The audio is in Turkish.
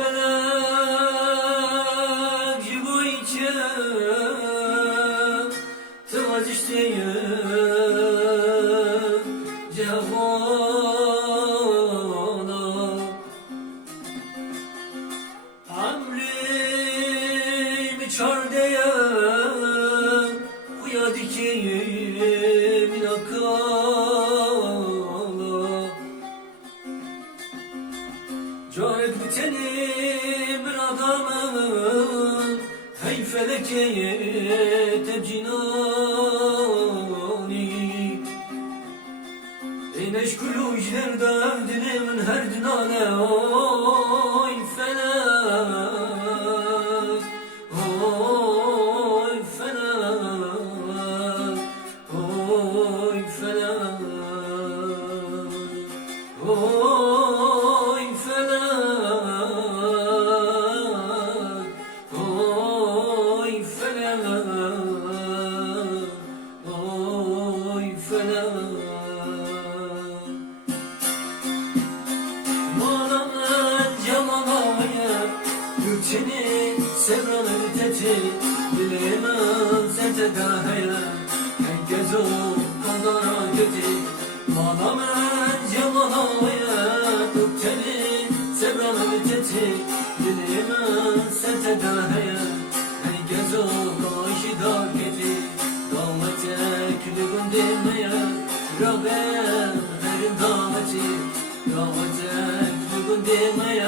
felek bu içe tımaz işteyim cevana amrimi çar deyem huya dikeyim inakala Canet bitenim bir adamın hey felekeye tebcinani Ey neşkulu icler derdinimin her dinane oy felek oy felek oy felek oy felek oy felek oy felek Manamın cemalaya Gülçenin sevranı teti Dileğimin sertegahaya Herkes o kadara götü Manamın cemalaya Gülçenin sevranı teti Dileğimin sertegahaya Herkes o karşıda götü Davete külübün demeye Rabem verin daveti Davete külübün demeye